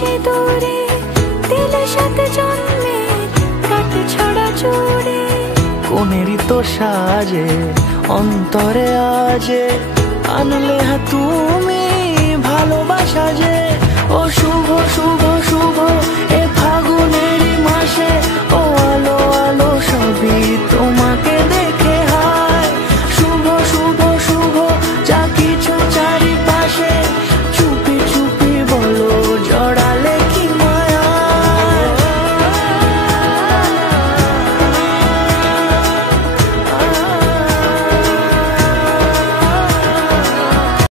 সিঁদুরে দিলে সাথে জন্মে রাত ছড়া জুড়ে। কোনেরই তো সাজে অন্তরে আজে আনলে তুমি ভালোবাসা যে। ও শুভ শুভ শুভ